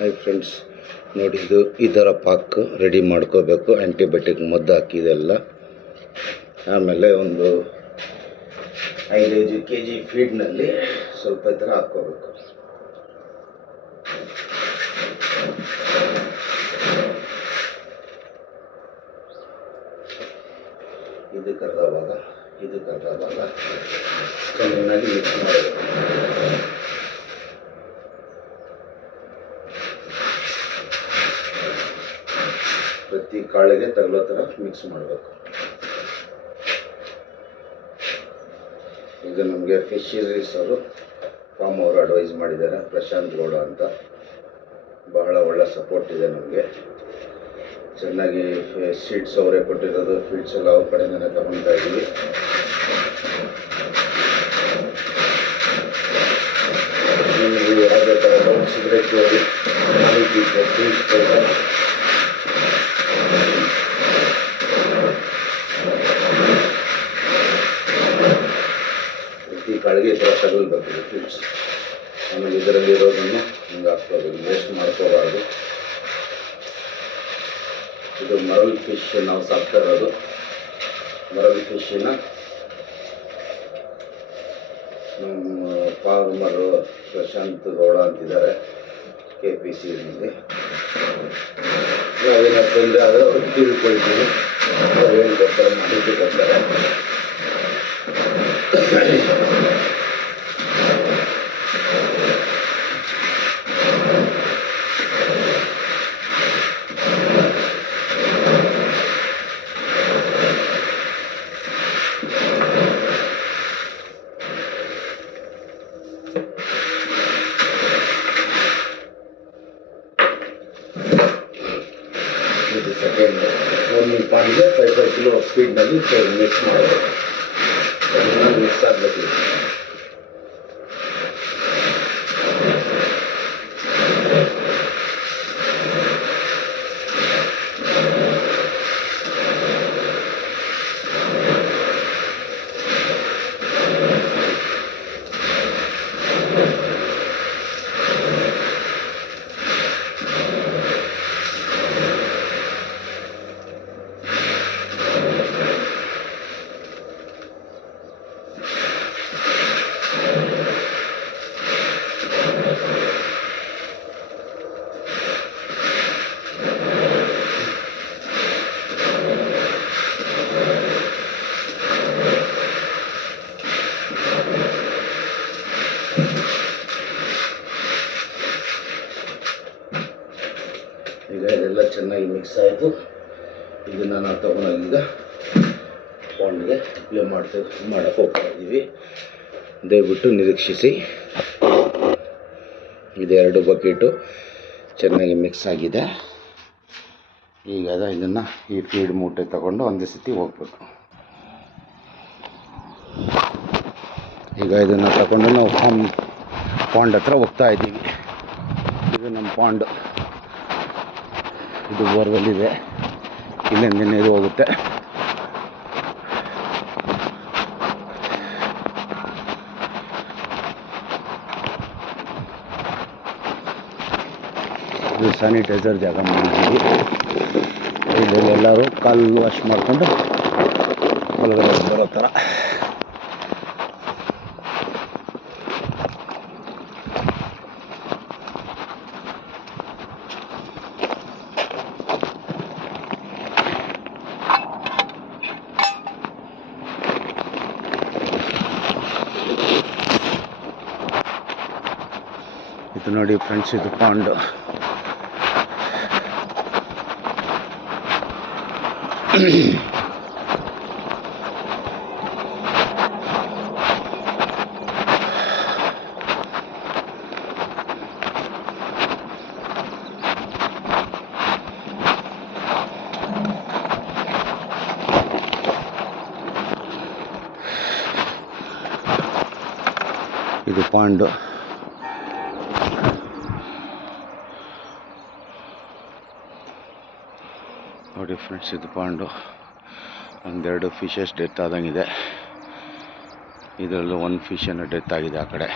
Hi friends, ನೋಡಿ ಇದು ಈ ಥರ ಪಾಕ್ ರೆಡಿ ಮಾಡ್ಕೋಬೇಕು. ಆ್ಯಂಟಿಬಯೋಟಿಕ್ ಮದ್ದು ಹಾಕಿದೆಲ್ಲ. ಆಮೇಲೆ ಒಂದು 5 kg ಫೀಡ್ನಲ್ಲಿ ಸ್ವಲ್ಪ ಈ ಥರ ಹಾಕ್ಕೋಬೇಕು. ಇದಕ್ಕೆ ಅರ್ಧ ಭಾಗ ಚೆನ್ನಾಗಿ ಮಿಕ್ಸ್ ಮಾಡಬೇಕು. ಪ್ರತಿ ಕಾಳಿಗೆ ತಗಲೋ ಥರ ಮಿಕ್ಸ್ ಮಾಡಬೇಕು. ಇದು ನಮಗೆ ಫಿಶರೀಸ್ ಅವರು ಫಾರ್ಮ್ ಅವರು ಅಡ್ವೈಸ್ ಮಾಡಿದ್ದಾರೆ, ಪ್ರಶಾಂತ್ ಗೌಡ ಅಂತ. ಬಹಳ ಒಳ್ಳೆ ಸಪೋರ್ಟ್ ಇದೆ ನಮಗೆ. ಚೆನ್ನಾಗಿ ಸೀಡ್ಸ್ ಅವರೇ ಕೊಟ್ಟಿರೋದು, ಫೀಡ್ಸ್ ಎಲ್ಲ ಅವ್ರ ಕಡೆಯಿಂದನೇ ತಗೊಳ್ತಾ ಇದ್ದೀವಿ. ನಿಮಗೆ ಯಾವುದೇ ಥರದ ಸಿಗರೇಟ್ ಮಾಹಿತಿ ತಿಳಿಸ್ತಾರೆ. ಪ್ರತಿ ಕಾಳಿಗೆ ಈ ಥರ ತಗೊಳ್ಬೇಕು ಫೀಡ್ಸ್. ಆಮೇಲೆ ಇದರಲ್ಲಿ ಇರೋದನ್ನು ಹಿಂಗೆ ಹಾಕ್ಕೋಬೇಕು, ವೇಸ್ಟ್ ಮಾಡ್ಕೋಬಾರ್ದು. ಇದು ಮರಲ್ ಫಿಶ್ ನಾವು ಸಾಕ್ತಾ ಇರೋದು. ಮರಲ್ ಫಿಶ್ಶಿನ ನಮ್ಮ ಫಾರ್ಮರು ಪ್ರಶಾಂತ್ ಗೌಡ ಅಂತಿದ್ದಾರೆ, KPC ನಲ್ಲಿ. ನಾವೇನೋ ತೊಂದರೆ ಆದರೆ ಅವ್ರಿಗೆ ತಿಳ್ಕೊಳ್ತೀವಿ, ಅವ್ರು ಹೇಳ್ಕೊಡ್ತಾರೆ, ಮಾಹಿತಿ ಕೊಡ್ತಾರೆ. ಇದು ಸೆಕೆಂಡ್. ಒಂದು ಪಾನಿಗೆ 5 ಕಿಲೋ ಸ್ಪೀಡ್ನಲ್ಲಿ ಮಿಕ್ಸ್ ಮಾಡಬೇಕು. ಅದನ್ನು ಮಿಕ್ಸ್ ಆಗಬೇಕು. ಈಗ ಇದೆಲ್ಲ ಚೆನ್ನಾಗಿ ಮಿಕ್ಸ್ ಆಯಿತು. ಇದನ್ನು ನಾವು ತಗೊಂಡೋಗಿ ಈಗ ಪಾಂಡ್ಗೆ ಅಪ್ಲೈ ಮಾಡೋಕ್ಕೆ ಹೋಗ್ತಾ ಇದ್ದೀವಿ. ದಯವಿಟ್ಟು ನಿರೀಕ್ಷಿಸಿ. ಇದು 2 ಬಕೆಟು ಚೆನ್ನಾಗಿ ಮಿಕ್ಸ್ ಆಗಿದೆ. ಈಗ ಇದನ್ನು ಈ ಫೀಡ್ ಮೂಟೆ ತಗೊಂಡು ಒಂದೇ ಸತಿ ಹೋಗ್ಬೇಕು. ಈಗ ಇದನ್ನು ತಗೊಂಡು ನಾವು ಪಾಂಡ್ ಹತ್ರ ಹೋಗ್ತಾ ಇದ್ದೀವಿ. ಇದು ನಮ್ಮ ಪಾಂಡ್. ಇದು ಬೋರ್ವೆಲ್ ಇದೆ, ಇಲ್ಲಿಂದ ನೀರು ಹೋಗುತ್ತೆ. ಇದು ಸ್ಯಾನಿಟೈಸರ್ ಜಾಗ ಮಾಡಿದ್ದೀವಿ. ಇಲ್ಲಿ ಎಲ್ಲರೂ ಕಾಲು ವಾಶ್ ಮಾಡಿಕೊಂಡು ಒಳಗಡೆ ಬರೋ ಥರ. ಇದು ನೋಡಿ ಫ್ರೆಂಡ್ಸ್, ಇದು ಪಾಂಡು. ಇದು ಪಾಂಡು. ನೋಡಿ ಫ್ರೆಂಡ್ಸ್, ಇದು ಪಾಂಡು. ಒಂದೆರಡು ಫಿಶಸ್ ಡೆತ್ ಆದಂಗಿದೆ. ಇದರಲ್ಲೂ ಒಂದು ಫಿಶನ್ನು ಡೆತ್ ಆಗಿದೆ ಆ ಕಡೆ.